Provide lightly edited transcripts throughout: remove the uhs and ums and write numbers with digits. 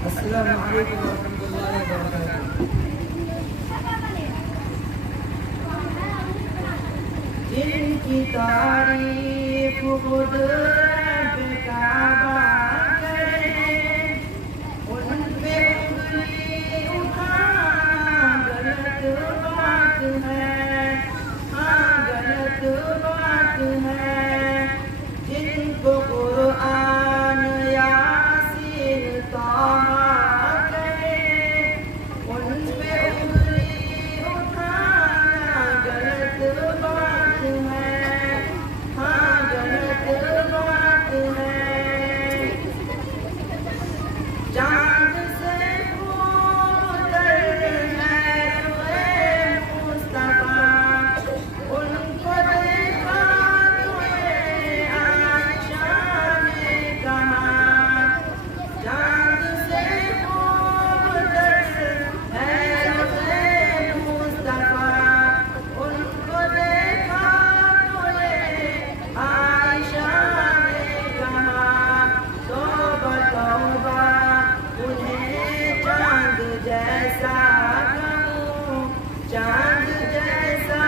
अस्सलामु अलैकुम वरहमतुल्लाहि वबरकातुहू। जिनकी तारीफ खुद रब काबा करे, उन पे उंगली उठाना गलत बात है, हाँ गलत बात है। जिनको कुरान यासीन तौहा करे, उन पे उंगली उठाना गलत बात है, हाँ गलत बात है। चांद से खूब तर है रुए मुस्तफा, उनको देखा तो ये आयशा ने कहा। चांद से खूब तर है रुए मुस्तफा, उनको देखा तो ये आयशा ने कहा। तौबा तौबा उन्हें चांद जैसा कहूँ, चांद जैसा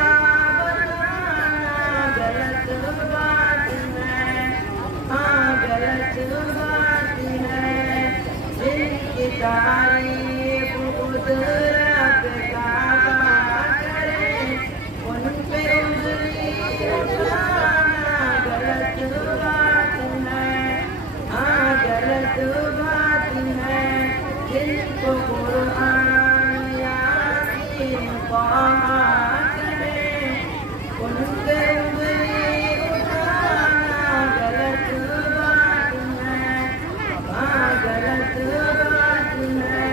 बनाना गलत बात है, हाँ गलत बात है। जिनकी तारीफ खुद रब काबा करे, उन पे उंगली उठाना गलत बात है, हाँ गलत बात है। जिनको कुरान यासीन तौहा करे, उन पे उंगली उठाना गलत बात है, हाँ गलत बात है।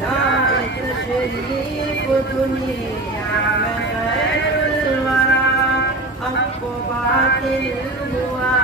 लायक शरीफ दुनिया में खैरुल वरा, हक़ व बातिल हुआ